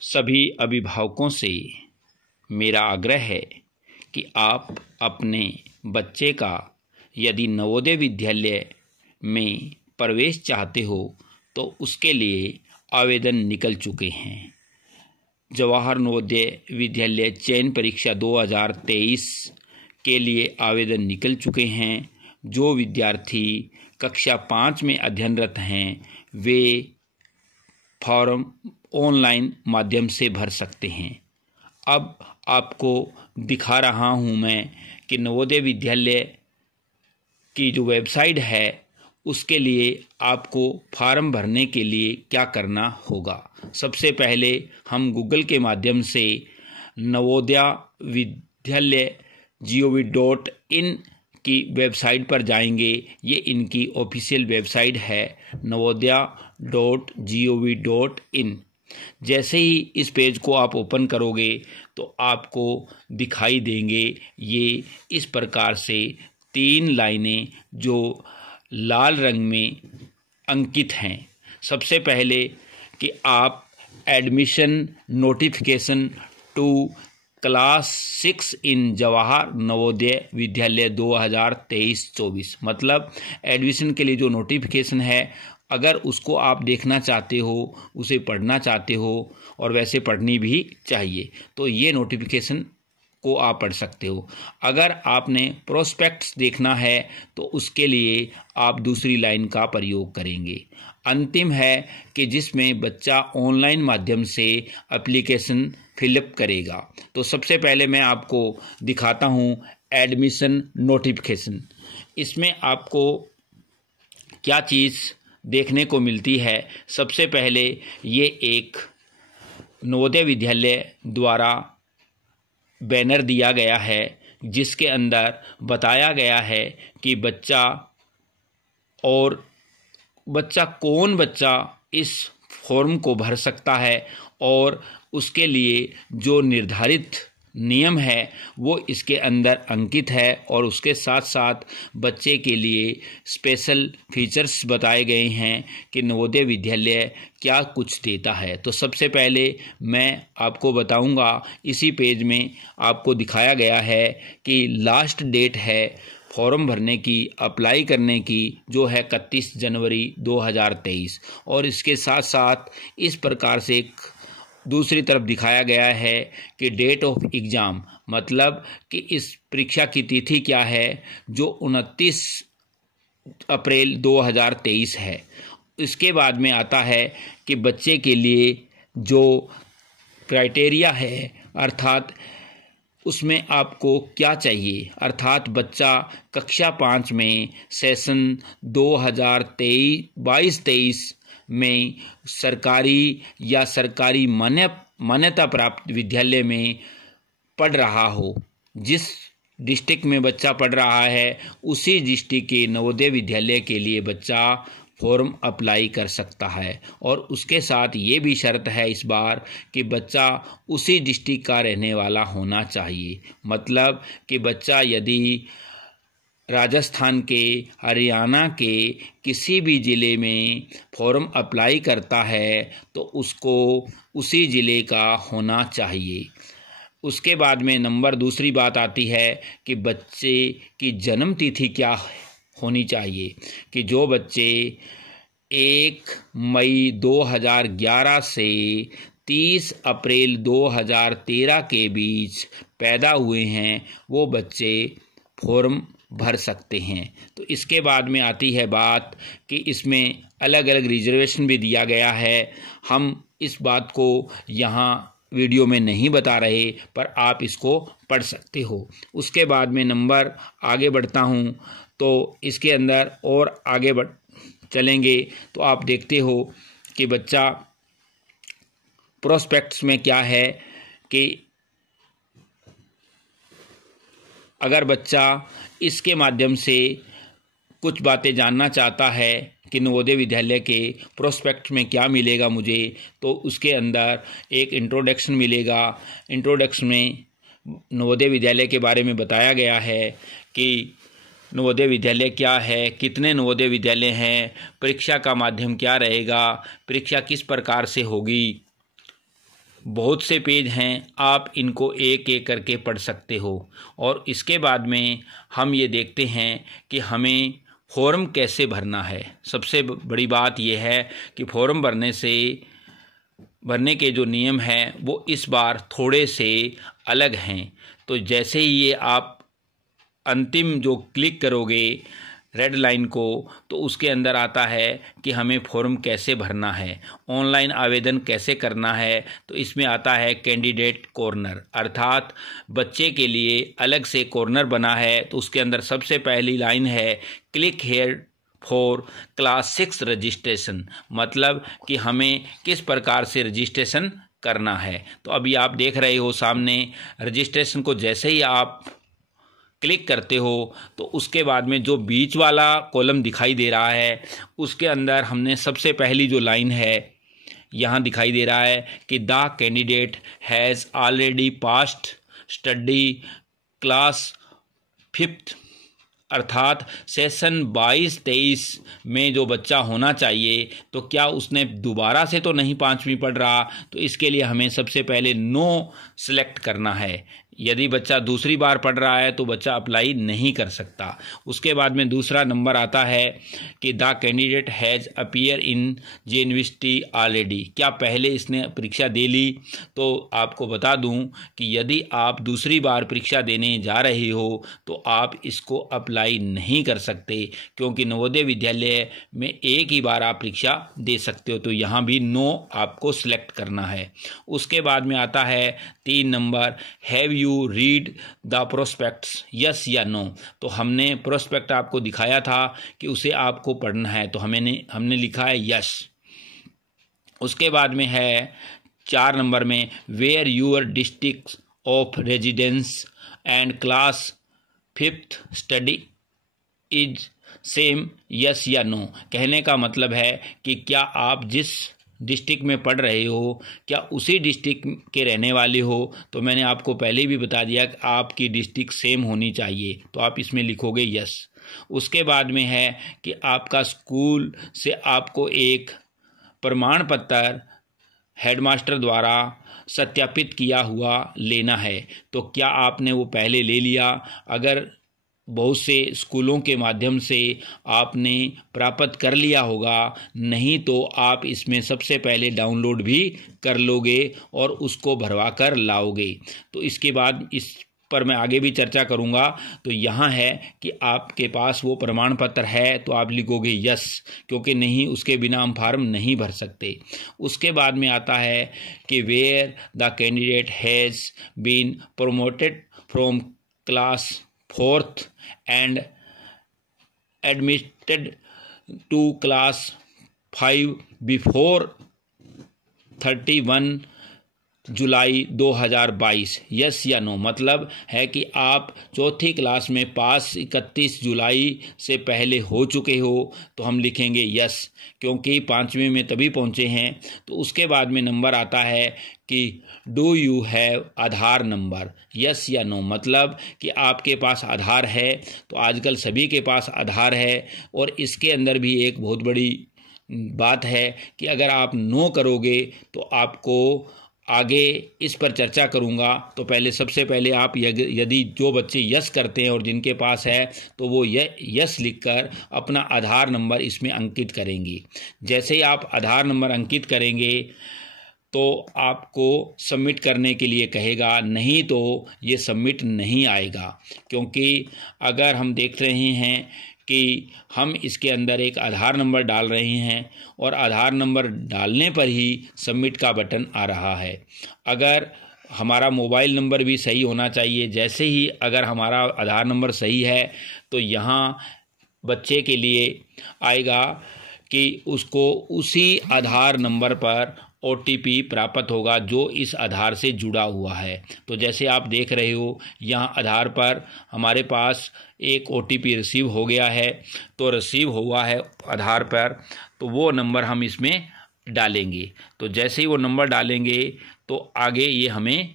सभी अभिभावकों से मेरा आग्रह है कि आप अपने बच्चे का यदि नवोदय विद्यालय में प्रवेश चाहते हो तो उसके लिए आवेदन निकल चुके हैं। जवाहर नवोदय विद्यालय चयन परीक्षा 2023 के लिए आवेदन निकल चुके हैं। जो विद्यार्थी कक्षा 5 में अध्ययनरत हैं वे फॉर्म ऑनलाइन माध्यम से भर सकते हैं। अब आपको दिखा रहा हूं मैं कि नवोदय विद्यालय की जो वेबसाइट है उसके लिए आपको फॉर्म भरने के लिए क्या करना होगा। सबसे पहले हम गूगल के माध्यम से नवोदय विद्यालय gov.in की वेबसाइट पर जाएंगे। ये इनकी ऑफिशियल वेबसाइट है navodaya.gov.in। जैसे ही इस पेज को आप ओपन करोगे तो आपको दिखाई देंगे ये इस प्रकार से 3 लाइनें जो लाल रंग में अंकित हैं। सबसे पहले कि आप एडमिशन नोटिफिकेशन टू क्लास 6 इन जवाहर नवोदय विद्यालय 2023-24 मतलब एडमिशन के लिए जो नोटिफिकेशन है अगर उसको आप देखना चाहते हो, उसे पढ़ना चाहते हो और वैसे पढ़नी भी चाहिए तो ये नोटिफिकेशन को आप पढ़ सकते हो। अगर आपने प्रोस्पेक्ट्स देखना है तो उसके लिए आप दूसरी लाइन का प्रयोग करेंगे। अंतिम है कि जिसमें बच्चा ऑनलाइन माध्यम से एप्लीकेशन फिलअप करेगा। तो सबसे पहले मैं आपको दिखाता हूँ एडमिशन नोटिफिकेशन। इसमें आपको क्या चीज़ देखने को मिलती है। सबसे पहले ये एक नवोदय विद्यालय द्वारा बैनर दिया गया है जिसके अंदर बताया गया है कि कौन बच्चा इस फॉर्म को भर सकता है और उसके लिए जो निर्धारित नियम है वो इसके अंदर अंकित है और उसके साथ साथ बच्चे के लिए स्पेशल फीचर्स बताए गए हैं कि नवोदय विद्यालय क्या कुछ देता है। तो सबसे पहले मैं आपको बताऊंगा, इसी पेज में आपको दिखाया गया है कि लास्ट डेट है फॉर्म भरने की, अप्लाई करने की जो है 31 जनवरी 2023 और इसके साथ साथ इस प्रकार से एक दूसरी तरफ दिखाया गया है कि डेट ऑफ एग्ज़ाम मतलब कि इस परीक्षा की तिथि क्या है जो 29 अप्रैल 2023 है। इसके बाद में आता है कि बच्चे के लिए जो क्राइटेरिया है अर्थात उसमें आपको क्या चाहिए, अर्थात बच्चा कक्षा 5 में सेशन 2022-23 में सरकारी या सरकारी मान्यता प्राप्त विद्यालय में पढ़ रहा हो। जिस डिस्ट्रिक्ट में बच्चा पढ़ रहा है उसी डिस्ट्रिक्ट के नवोदय विद्यालय के लिए बच्चा फॉर्म अप्लाई कर सकता है और उसके साथ ये भी शर्त है इस बार कि बच्चा उसी डिस्ट्रिक्ट का रहने वाला होना चाहिए। मतलब कि बच्चा यदि राजस्थान के, हरियाणा के किसी भी ज़िले में फॉर्म अप्लाई करता है तो उसको उसी ज़िले का होना चाहिए। उसके बाद में दूसरी बात आती है कि बच्चे की जन्म तिथि क्या होनी चाहिए कि जो बच्चे 1 मई 2011 से 30 अप्रैल 2013 के बीच पैदा हुए हैं वो बच्चे फॉर्म भर सकते हैं। तो इसके बाद में आती है बात कि इसमें अलग अलग रिजर्वेशन भी दिया गया है। हम इस बात को यहाँ वीडियो में नहीं बता रहे पर आप इसको पढ़ सकते हो। उसके बाद में आगे बढ़ता हूँ तो इसके अंदर और आगे चलेंगे तो आप देखते हो कि बच्चा प्रोस्पेक्ट्स में क्या है कि अगर बच्चा इसके माध्यम से कुछ बातें जानना चाहता है कि नवोदय विद्यालय के प्रोस्पेक्ट में क्या मिलेगा मुझे, तो उसके अंदर एक इंट्रोडक्शन मिलेगा। इंट्रोडक्शन में नवोदय विद्यालय के बारे में बताया गया है कि नवोदय विद्यालय क्या है, कितने नवोदय विद्यालय हैं, परीक्षा का माध्यम क्या रहेगा, परीक्षा किस प्रकार से होगी, बहुत से पेज हैं, आप इनको एक एक करके पढ़ सकते हो। और इसके बाद में हम ये देखते हैं कि हमें फॉर्म कैसे भरना है। सबसे बड़ी बात यह है कि फॉर्म भरने के जो नियम हैं वो इस बार थोड़े से अलग हैं। तो जैसे ही ये आप अंतिम जो क्लिक करोगे रेड लाइन को, तो उसके अंदर आता है कि हमें फॉर्म कैसे भरना है, ऑनलाइन आवेदन कैसे करना है। तो इसमें आता है कैंडिडेट कॉर्नर, अर्थात बच्चे के लिए अलग से कॉर्नर बना है। तो उसके अंदर सबसे पहली लाइन है click here for class 6 registration, मतलब कि हमें किस प्रकार से रजिस्ट्रेशन करना है। तो अभी आप देख रहे हो सामने रजिस्ट्रेशन को जैसे ही आप क्लिक करते हो तो उसके बाद में जो बीच वाला कॉलम दिखाई दे रहा है उसके अंदर हमने सबसे पहली जो लाइन है यहाँ दिखाई दे रहा है कि the candidate has already passed study class 5, अर्थात सेशन 22-23 में जो बच्चा होना चाहिए, तो क्या उसने दोबारा से तो नहीं 5वीं पढ़ रहा। तो इसके लिए हमें सबसे पहले नो सेलेक्ट करना है। यदि बच्चा दूसरी बार पढ़ रहा है तो बच्चा अप्लाई नहीं कर सकता। उसके बाद में दूसरा नंबर आता है कि the candidate has appear in university already, क्या पहले इसने परीक्षा दे ली। तो आपको बता दूं कि यदि आप दूसरी बार परीक्षा देने जा रहे हो तो आप इसको अप्लाई नहीं कर सकते, क्योंकि नवोदय विद्यालय में एक ही बार आप परीक्षा दे सकते हो। तो यहाँ भी नो आपको सिलेक्ट करना है। उसके बाद में आता है 3 number, have you read the prospects, yes या नो। तो हमने प्रोस्पेक्ट आपको दिखाया था कि उसे आपको पढ़ना है, तो हमने लिखा है यस। उसके बाद में है 4 नंबर में where your district of residence and class 5th study is same, yes या नो। कहने का मतलब है कि क्या आप जिस डिस्ट्रिक्ट में पढ़ रहे हो क्या उसी डिस्ट्रिक्ट के रहने वाले हो। तो मैंने आपको पहले भी बता दिया कि आपकी डिस्ट्रिक्ट सेम होनी चाहिए, तो आप इसमें लिखोगे यस। उसके बाद में है कि आपका स्कूल से आपको एक प्रमाण पत्र हेडमास्टर द्वारा सत्यापित किया हुआ लेना है। तो क्या आपने वो पहले ले लिया। अगर बहुत से स्कूलों के माध्यम से आपने प्राप्त कर लिया होगा, नहीं तो आप इसमें सबसे पहले डाउनलोड भी कर लोगे और उसको भरवा कर लाओगे। तो इसके बाद इस पर मैं आगे भी चर्चा करूंगा। तो यहाँ है कि आपके पास वो प्रमाण पत्र है तो आप लिखोगे यस, क्योंकि नहीं उसके बिना हम फार्म नहीं भर सकते। उसके बाद में आता है कि where the candidate has been promoted from class 4th and admitted to class 5 before 31 July 2022, yes या नो। मतलब है कि आप 4थी क्लास में पास 31 जुलाई से पहले हो चुके हो, तो हम लिखेंगे यस, क्योंकि 5वीं में तभी पहुंचे हैं। तो उसके बाद में नंबर आता है कि do you have Aadhaar number, yes या नो। मतलब कि आपके पास आधार है। तो आजकल सभी के पास आधार है। और इसके अंदर भी एक बहुत बड़ी बात है कि अगर आप नो करोगे तो आपको आगे इस पर चर्चा करूंगा। तो पहले सबसे पहले आप यदि जो बच्चे यस करते हैं और जिनके पास है तो वो यस लिखकर अपना आधार नंबर इसमें अंकित करेंगे। जैसे ही आप आधार नंबर अंकित करेंगे तो आपको सबमिट करने के लिए कहेगा, नहीं तो ये सबमिट नहीं आएगा। क्योंकि अगर हम देख रहे हैं कि हम इसके अंदर एक आधार नंबर डाल रहे हैं और आधार नंबर डालने पर ही सबमिट का बटन आ रहा है। अगर हमारा मोबाइल नंबर भी सही होना चाहिए। जैसे ही अगर हमारा आधार नंबर सही है तो यहाँ बच्चे के लिए आएगा कि उसको उसी आधार नंबर पर OTP प्राप्त होगा जो इस आधार से जुड़ा हुआ है। तो जैसे आप देख रहे हो यहाँ आधार पर हमारे पास एक OTP रिसीव हो गया है। तो रिसीव हुआ है आधार पर, तो वो नंबर हम इसमें डालेंगे। तो जैसे ही वो नंबर डालेंगे तो आगे ये हमें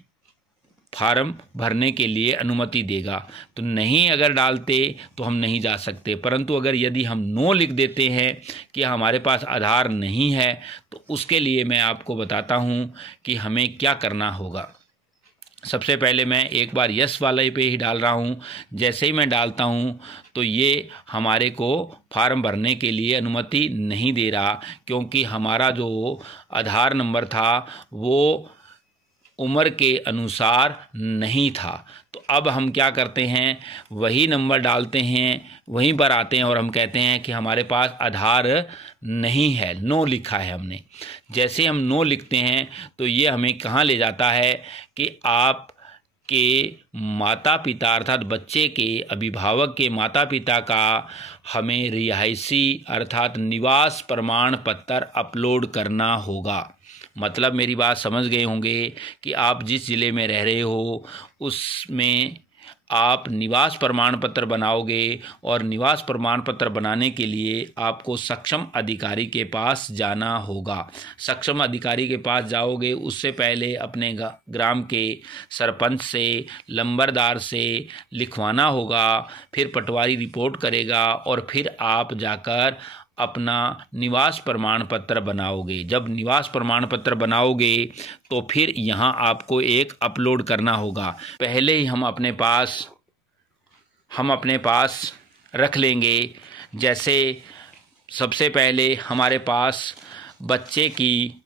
फार्म भरने के लिए अनुमति देगा। तो नहीं अगर डालते तो हम नहीं जा सकते, परंतु अगर यदि हम नो लिख देते हैं कि हमारे पास आधार नहीं है, तो उसके लिए मैं आपको बताता हूँ कि हमें क्या करना होगा। सबसे पहले मैं एक बार यस वाले पे ही डाल रहा हूँ। जैसे ही मैं डालता हूँ तो ये हमारे को फार्म भरने के लिए अनुमति नहीं दे रहा, क्योंकि हमारा जो आधार नंबर था वो उम्र के अनुसार नहीं था। तो अब हम क्या करते हैं, वही नंबर डालते हैं, वहीं पर आते हैं और हम कहते हैं कि हमारे पास आधार नहीं है, नो लिखा है हमने। जैसे हम नो लिखते हैं तो ये हमें कहाँ ले जाता है कि आप के माता पिता अर्थात बच्चे के अभिभावक के माता पिता का हमें रिहायशी अर्थात निवास प्रमाण पत्र अपलोड करना होगा। मतलब मेरी बात समझ गए होंगे कि आप जिस ज़िले में रह रहे हो उसमें आप निवास प्रमाण पत्र बनाओगे, और निवास प्रमाण पत्र बनाने के लिए आपको सक्षम अधिकारी के पास जाना होगा। सक्षम अधिकारी के पास जाओगे, उससे पहले अपने ग्राम के सरपंच से, लंबरदार से लिखवाना होगा, फिर पटवारी रिपोर्ट करेगा और फिर आप जाकर अपना निवास प्रमाण पत्र बनाओगे। जब निवास प्रमाण पत्र बनाओगे तो फिर यहाँ आपको एक अपलोड करना होगा। पहले ही हम अपने पास रख लेंगे। जैसे सबसे पहले हमारे पास बच्चे की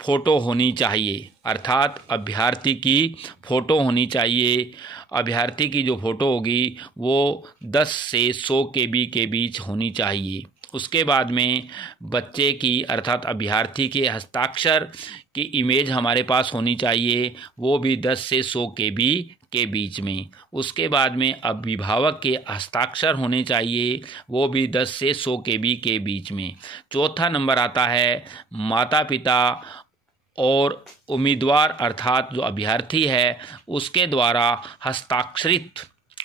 फ़ोटो होनी चाहिए, अर्थात अभ्यर्थी की फ़ोटो होनी चाहिए। अभ्यर्थी की जो फ़ोटो होगी वो 10 से 100 KB के बीच होनी चाहिए। उसके बाद में बच्चे की अर्थात अभ्यर्थी के हस्ताक्षर की इमेज हमारे पास होनी चाहिए, वो भी 10 से 100 KB के बीच में। उसके बाद में अभिभावक के हस्ताक्षर होने चाहिए, वो भी 10 से 100 KB के बीच में। चौथा नंबर आता है माता पिता और उम्मीदवार अर्थात जो अभ्यर्थी है उसके द्वारा हस्ताक्षरित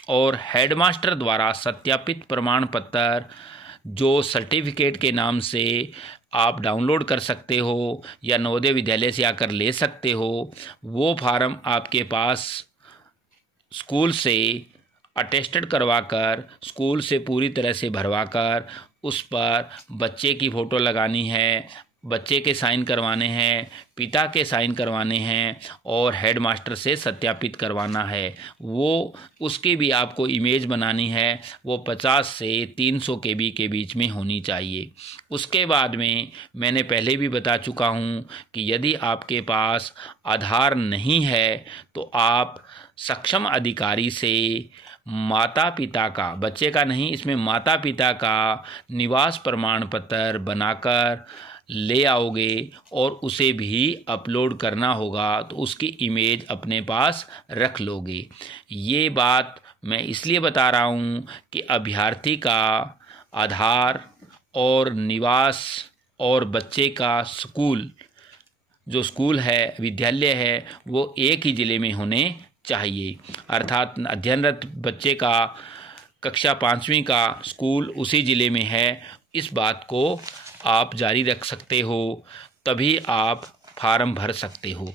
और हेडमास्टर द्वारा सत्यापित प्रमाण पत्र, जो सर्टिफिकेट के नाम से आप डाउनलोड कर सकते हो या नवोदय विद्यालय से आकर ले सकते हो। वो फार्म आपके पास स्कूल से अटेस्टेड करवाकर, स्कूल से पूरी तरह से भरवाकर उस पर बच्चे की फ़ोटो लगानी है, बच्चे के साइन करवाने हैं, पिता के साइन करवाने हैं और हेडमास्टर से सत्यापित करवाना है। वो उसकी भी आपको इमेज बनानी है, वो 50 से 300 KB के बीच में होनी चाहिए। उसके बाद में मैंने पहले भी बता चुका हूँ कि यदि आपके पास आधार नहीं है तो आप सक्षम अधिकारी से माता पिता का, बच्चे का नहीं, इसमें माता पिता का निवास प्रमाण पत्र बनाकर ले आओगे और उसे भी अपलोड करना होगा, तो उसकी इमेज अपने पास रख लोगे। ये बात मैं इसलिए बता रहा हूँ कि अभ्यर्थी का आधार और निवास और बच्चे का स्कूल, जो स्कूल है, विद्यालय है, वो एक ही ज़िले में होने चाहिए। अर्थात अध्ययनरत बच्चे का कक्षा 5वीं का स्कूल उसी ज़िले में है, इस बात को आप जारी रख सकते हो, तभी आप फार्म भर सकते हो।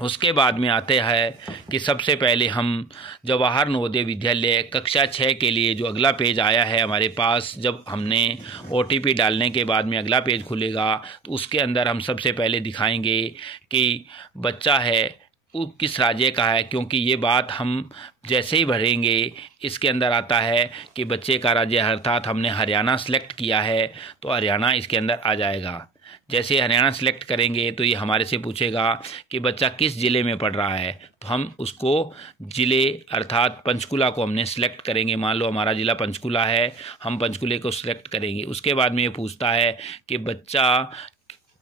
उसके बाद में आते हैं कि सबसे पहले हम जवाहर नवोदय विद्यालय कक्षा 6 के लिए जो अगला पेज आया है हमारे पास, जब हमने OTP डालने के बाद में अगला पेज खुलेगा तो उसके अंदर हम सबसे पहले दिखाएंगे कि बच्चा है वो किस राज्य का है, क्योंकि ये बात हम जैसे ही भरेंगे इसके अंदर आता है कि बच्चे का राज्य, अर्थात हमने हरियाणा सेलेक्ट किया है तो हरियाणा इसके अंदर आ जाएगा। जैसे हरियाणा सेलेक्ट करेंगे तो ये हमारे से पूछेगा कि बच्चा किस ज़िले में पढ़ रहा है, तो हम उसको ज़िले अर्थात पंचकुला को हमने सेलेक्ट करेंगे। मान लो हमारा ज़िला पंचकुला है, हम पंचकुले को सेलेक्ट करेंगे। उसके बाद में ये पूछता है कि बच्चा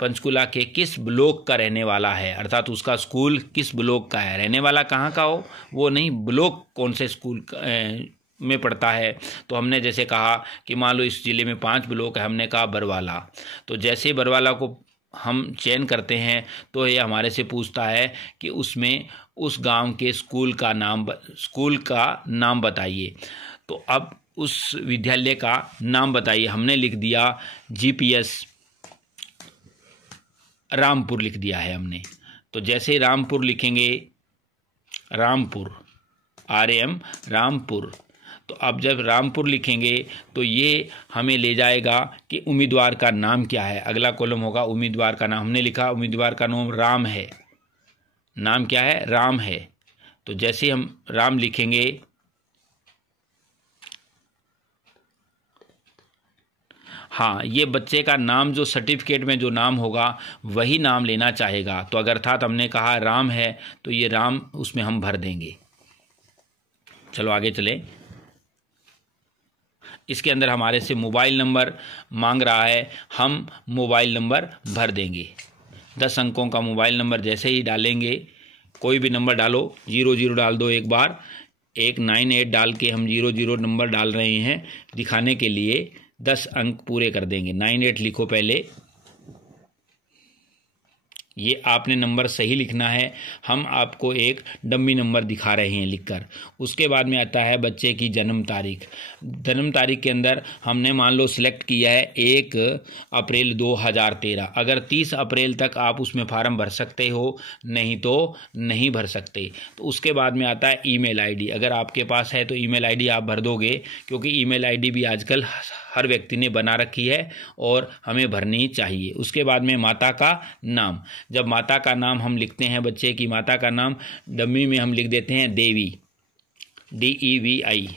पंचकुला के किस ब्लॉक का रहने वाला है, अर्थात उसका स्कूल किस ब्लॉक का है, रहने वाला कहाँ का हो वो नहीं, ब्लॉक कौन से स्कूल में पढ़ता है। तो हमने जैसे कहा कि मान लो इस ज़िले में 5 ब्लॉक है, हमने कहा बरवाला। तो जैसे बरवाला को हम चयन करते हैं तो ये हमारे से पूछता है कि उसमें उस गांव के स्कूल का नाम बताइए। तो अब उस विद्यालय का नाम बताइए। हमने लिख दिया GPS रामपुर लिख दिया है हमने। तो जैसे रामपुर लिखेंगे रामपुर, RM रामपुर। तो अब जब रामपुर लिखेंगे तो ये हमें ले जाएगा कि उम्मीदवार का नाम क्या है। अगला कॉलम होगा उम्मीदवार का नाम। हमने लिखा उम्मीदवार का नाम राम है। नाम क्या है? राम है। तो जैसे हम राम लिखेंगे, हाँ, ये बच्चे का नाम जो सर्टिफिकेट में जो नाम होगा वही नाम लेना चाहेगा। तो अगर अर्थात हमने कहा राम है तो ये राम उसमें हम भर देंगे। चलो आगे चलें। इसके अंदर हमारे से मोबाइल नंबर मांग रहा है, हम मोबाइल नंबर भर देंगे। 10 अंकों का मोबाइल नंबर जैसे ही डालेंगे, कोई भी नंबर डालो, 00 डाल दो एक बार। 198 डाल के हम 00 नंबर डाल रहे हैं दिखाने के लिए। 10 अंक पूरे कर देंगे। 98 लिखो पहले। ये आपने नंबर सही लिखना है। हम आपको एक डम्मी नंबर दिखा रहे हैं लिखकर। उसके बाद में आता है बच्चे की जन्म तारीख। जन्म तारीख के अंदर हमने मान लो सिलेक्ट किया है 1 अप्रैल 2013। अगर 30 अप्रैल तक आप उसमें फार्म भर सकते हो, नहीं तो नहीं भर सकते। तो उसके बाद में आता है ईमेल आईडी। अगर आपके पास है तो ईमेल आईडी आप भर दोगे, क्योंकि ईमेल आईडी भी आजकल हर व्यक्ति ने बना रखी है और हमें भरनी चाहिए। उसके बाद में माता का नाम। जब माता का नाम हम लिखते हैं, बच्चे की माता का नाम डम्मी में हम लिख देते हैं देवी, DEVI।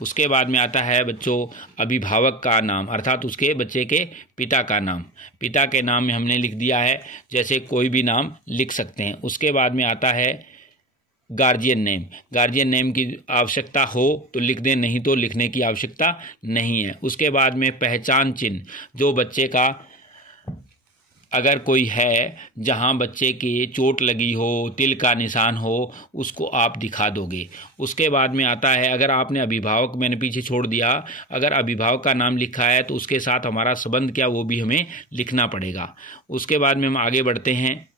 उसके बाद में आता है बच्चों अभिभावक का नाम, अर्थात उसके बच्चे के पिता का नाम। पिता के नाम में हमने लिख दिया है, जैसे कोई भी नाम लिख सकते हैं। उसके बाद में आता है गार्जियन नेम। गार्जियन नेम की आवश्यकता हो तो लिख दें, नहीं तो लिखने की आवश्यकता नहीं है। उसके बाद में पहचान चिन्ह, जो बच्चे का अगर कोई है जहां बच्चे की चोट लगी हो, तिल का निशान हो, उसको आप दिखा दोगे। उसके बाद में आता है, अगर आपने अभिभावक मैंने पीछे छोड़ दिया, अगर अभिभावक का नाम लिखा है तो उसके साथ हमारा संबंध क्या वो भी हमें लिखना पड़ेगा। उसके बाद में हम आगे बढ़ते हैं,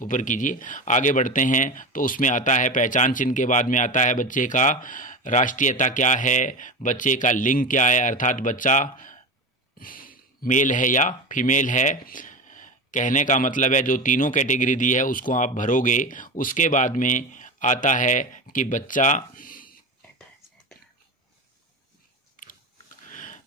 ऊपर कीजिए, आगे बढ़ते हैं तो उसमें आता है पहचान चिन्ह के बाद में आता है बच्चे का राष्ट्रीयता क्या है, बच्चे का लिंग क्या है, अर्थात बच्चा मेल है या फीमेल है। कहने का मतलब है जो तीनों कैटेगरी दी है उसको आप भरोगे। उसके बाद में आता है कि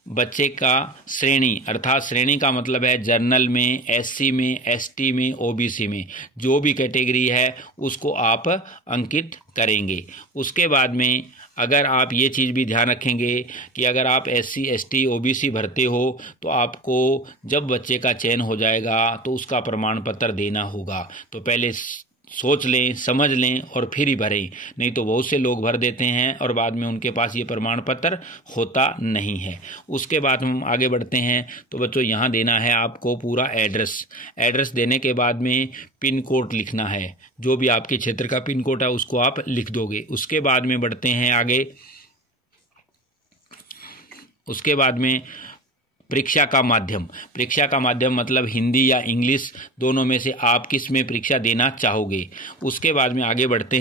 बच्चे का श्रेणी, अर्थात श्रेणी का मतलब है जनरल में, SC में, ST में, OBC में, जो भी कैटेगरी है उसको आप अंकित करेंगे। उसके बाद में अगर आप ये चीज़ भी ध्यान रखेंगे कि अगर आप SC, ST, OBC भरते हो तो आपको जब बच्चे का चयन हो जाएगा तो उसका प्रमाण पत्र देना होगा। तो पहले सोच लें, समझ लें और फिर ही भरें, नहीं तो बहुत से लोग भर देते हैं और बाद में उनके पास ये प्रमाण पत्र होता नहीं है। उसके बाद हम आगे बढ़ते हैं तो बच्चों यहाँ देना है आपको पूरा एड्रेस देने के बाद में पिन कोड लिखना है, जो भी आपके क्षेत्र का पिन कोड है उसको आप लिख दोगे। उसके बाद में बढ़ते हैं आगे। उसके बाद में परीक्षा का माध्यम मतलब हिंदी या इंग्लिश, दोनों में से आप किस में परीक्षा देना चाहोगे। उसके बाद में आगे बढ़ते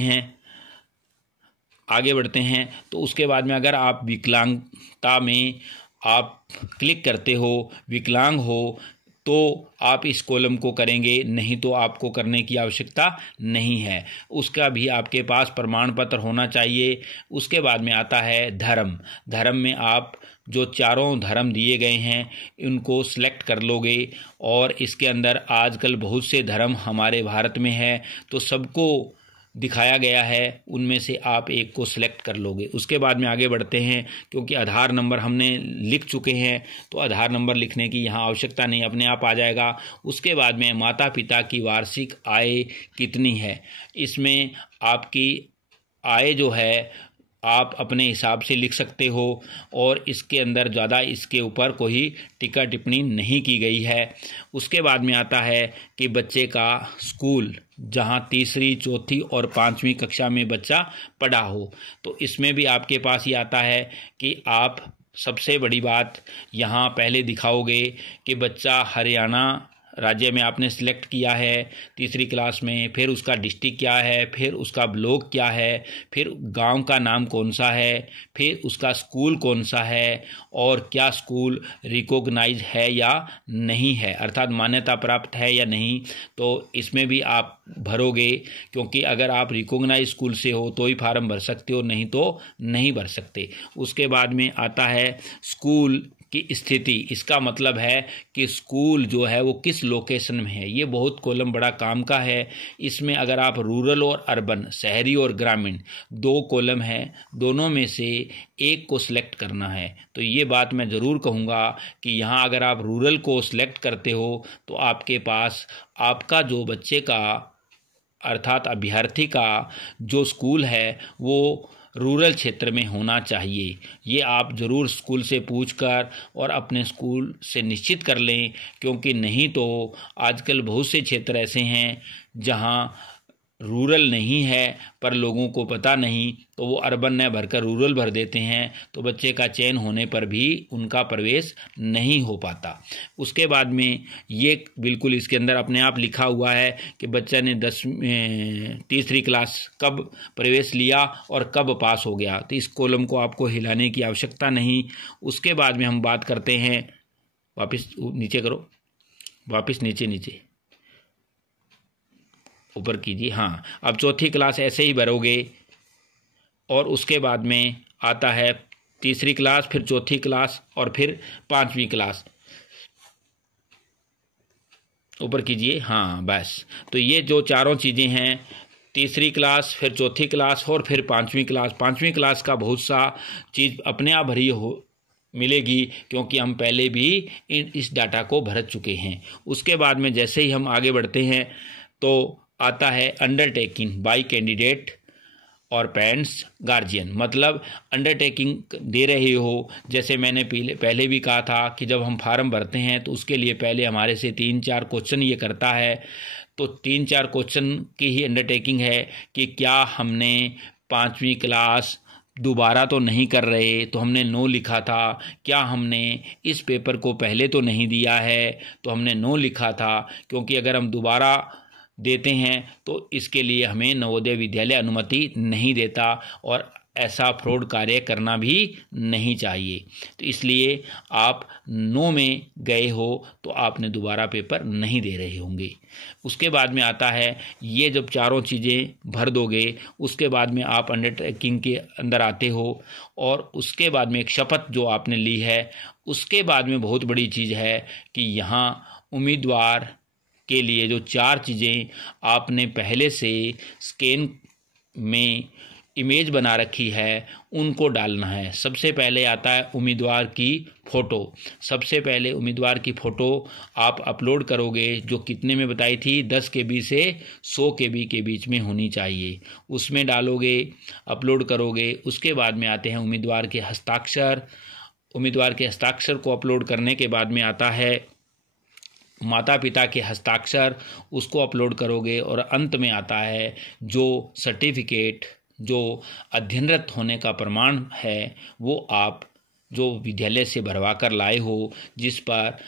हैं तो उसके बाद में अगर आप विकलांगता में आप क्लिक करते हो, विकलांग हो, तो आप इस कॉलम को करेंगे, नहीं तो आपको करने की आवश्यकता नहीं है। उसका भी आपके पास प्रमाण पत्र होना चाहिए। उसके बाद में आता है धर्म में आप जो चारों धर्म दिए गए हैं उनको सिलेक्ट कर लोगे। और इसके अंदर आजकल बहुत से धर्म हमारे भारत में है तो सबको दिखाया गया है, उनमें से आप एक को सिलेक्ट कर लोगे। उसके बाद में आगे बढ़ते हैं, क्योंकि आधार नंबर हमने लिख चुके हैं तो आधार नंबर लिखने की यहाँ आवश्यकता नहीं, अपने आप आ जाएगा। उसके बाद में माता पिता की वार्षिक आय कितनी है, इसमें आपकी आय जो है आप अपने हिसाब से लिख सकते हो और इसके अंदर ज़्यादा इसके ऊपर कोई टीका टिप्पणी नहीं की गई है। उसके बाद में आता है कि बच्चे का स्कूल, जहाँ 3री, 4थी और 5वीं कक्षा में बच्चा पढ़ा हो, तो इसमें भी आपके पास ये आता है कि आप सबसे बड़ी बात यहाँ पहले दिखाओगे कि बच्चा हरियाणा राज्य में आपने सिलेक्ट किया है तीसरी क्लास में, फिर उसका डिस्ट्रिक्ट क्या है, फिर उसका ब्लॉक क्या है, फिर गांव का नाम कौन सा है, फिर उसका स्कूल कौन सा है और क्या स्कूल रिकॉग्नाइज है या नहीं है, अर्थात मान्यता प्राप्त है या नहीं, तो इसमें भी आप भरोगे। क्योंकि अगर आप रिकॉग्नाइज स्कूल से हो तो ही फार्म भर सकते हो, नहीं तो नहीं भर सकते। उसके बाद में आता है स्कूल की स्थिति। इसका मतलब है कि स्कूल जो है वो किस लोकेशन में है। ये बहुत कॉलम बड़ा काम का है। इसमें अगर आप रूरल और अर्बन, शहरी और ग्रामीण, 2 कॉलम है, दोनों में से एक को सिलेक्ट करना है। तो ये बात मैं ज़रूर कहूँगा कि यहाँ अगर आप रूरल को सिलेक्ट करते हो तो आपके पास आपका जो बच्चे का अर्थात अभ्यर्थी का जो स्कूल है वो रूरल क्षेत्र में होना चाहिए। ये आप ज़रूर स्कूल से पूछकर और अपने स्कूल से निश्चित कर लें, क्योंकि नहीं तो आजकल बहुत से क्षेत्र ऐसे हैं जहां रूरल नहीं है पर लोगों को पता नहीं, तो वो अर्बन न भरकर रूरल भर देते हैं, तो बच्चे का चयन होने पर भी उनका प्रवेश नहीं हो पाता। उसके बाद में ये बिल्कुल इसके अंदर अपने आप लिखा हुआ है कि बच्चा ने तीसरी क्लास कब प्रवेश लिया और कब पास हो गया, तो इस कॉलम को आपको हिलाने की आवश्यकता नहीं। उसके बाद में हम बात करते हैं, वापस नीचे करो, वापस नीचे ऊपर कीजिए। हाँ, अब चौथी क्लास ऐसे ही भरोगे और उसके बाद में आता है तीसरी क्लास, फिर चौथी क्लास और फिर 5वीं क्लास। ऊपर कीजिए। हाँ, बस। तो ये जो चारों चीज़ें हैं, तीसरी क्लास, फिर चौथी क्लास और फिर 5वीं क्लास। 5वीं क्लास का बहुत सा चीज़ अपने आप भरी हो मिलेगी, क्योंकि हम पहले भी इस डाटा को भर चुके हैं। उसके बाद में जैसे ही हम आगे बढ़ते हैं तो आता है अंडरटेकिंग बाय कैंडिडेट और पेरेंट्स गार्जियन। मतलब अंडरटेकिंग दे रहे हो, जैसे मैंने पहले भी कहा था कि जब हम फार्म भरते हैं तो उसके लिए पहले हमारे से 3-4 क्वेश्चन ये करता है। तो 3-4 क्वेश्चन की ही अंडरटेकिंग है कि क्या हमने 5वीं क्लास दोबारा तो नहीं कर रहे, तो हमने नो लिखा था। क्या हमने इस पेपर को पहले तो नहीं दिया है, तो हमने नो लिखा था, क्योंकि अगर हम दोबारा देते हैं तो इसके लिए हमें नवोदय विद्यालय अनुमति नहीं देता और ऐसा फ्रॉड कार्य करना भी नहीं चाहिए। तो इसलिए आप नो में गए हो तो आपने दोबारा पेपर नहीं दे रहे होंगे। उसके बाद में आता है, ये जब चारों चीज़ें भर दोगे उसके बाद में आप अंडरटेकिंग के अंदर आते हो और उसके बाद में एक शपथ जो आपने ली है। उसके बाद में बहुत बड़ी चीज़ है कि यहाँ उम्मीदवार के लिए जो 4 चीज़ें आपने पहले से स्कैन में इमेज बना रखी है उनको डालना है। सबसे पहले आता है उम्मीदवार की फ़ोटो। सबसे पहले उम्मीदवार की फ़ोटो आप अपलोड करोगे, जो कितने में बताई थी, 10 KB से 100 KB के बीच में होनी चाहिए। उसमें डालोगे, अपलोड करोगे। उसके बाद में आते हैं उम्मीदवार के हस्ताक्षर। उम्मीदवार के हस्ताक्षर को अपलोड करने के बाद में आता है माता पिता के हस्ताक्षर, उसको अपलोड करोगे। और अंत में आता है जो सर्टिफिकेट, जो अध्ययनरत होने का प्रमाण है, वो आप जो विद्यालय से भरवा कर लाए हो, जिस पर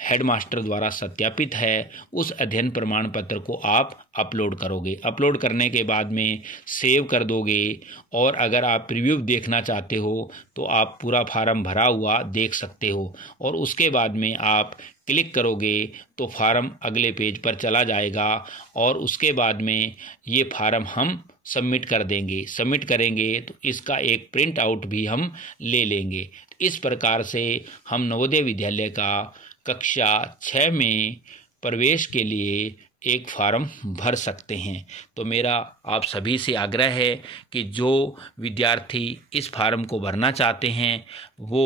हेडमास्टर द्वारा सत्यापित है, उस अध्ययन प्रमाण पत्र को आप अपलोड करोगे। अपलोड करने के बाद में सेव कर दोगे। और अगर आप प्रीव्यू देखना चाहते हो तो आप पूरा फार्म भरा हुआ देख सकते हो। और उसके बाद में आप क्लिक करोगे तो फार्म अगले पेज पर चला जाएगा और उसके बाद में ये फार्म हम सबमिट कर देंगे। सबमिट करेंगे तो इसका एक प्रिंट आउट भी हम ले लेंगे। इस प्रकार से हम नवोदय विद्यालय का कक्षा 6 में प्रवेश के लिए एक फार्म भर सकते हैं। तो मेरा आप सभी से आग्रह है कि जो विद्यार्थी इस फार्म को भरना चाहते हैं वो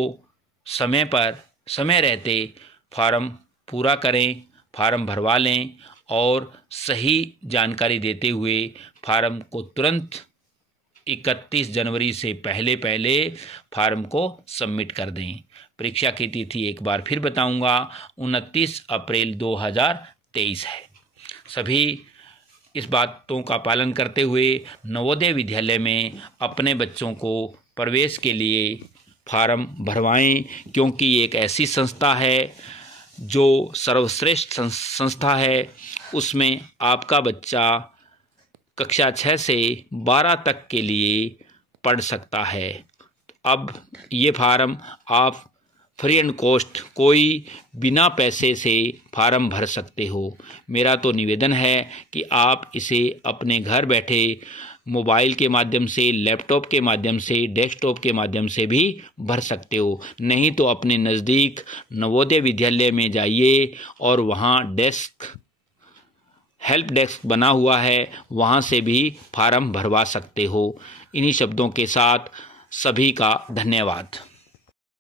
समय रहते फार्म पूरा करें, फार्म भरवा लें और सही जानकारी देते हुए फार्म को तुरंत 31 जनवरी से पहले फार्म को सबमिट कर दें। परीक्षा की तिथि एक बार फिर बताऊंगा, 29 अप्रैल 2023 है। सभी इस बातों का पालन करते हुए नवोदय विद्यालय में अपने बच्चों को प्रवेश के लिए फार्म भरवाएं, क्योंकि ये एक ऐसी संस्था है जो सर्वश्रेष्ठ संस्था है उसमें आपका बच्चा कक्षा 6 से 12 तक के लिए पढ़ सकता है। अब ये फार्म आप फ्री एंड कॉस्ट, कोई बिना पैसे से फार्म भर सकते हो। मेरा तो निवेदन है कि आप इसे अपने घर बैठे मोबाइल के माध्यम से, लैपटॉप के माध्यम से, डेस्कटॉप के माध्यम से भी भर सकते हो। नहीं तो अपने नज़दीक नवोदय विद्यालय में जाइए और वहाँ हेल्प डेस्क बना हुआ है, वहाँ से भी फार्म भरवा सकते हो। इन्हीं शब्दों के साथ सभी का धन्यवाद।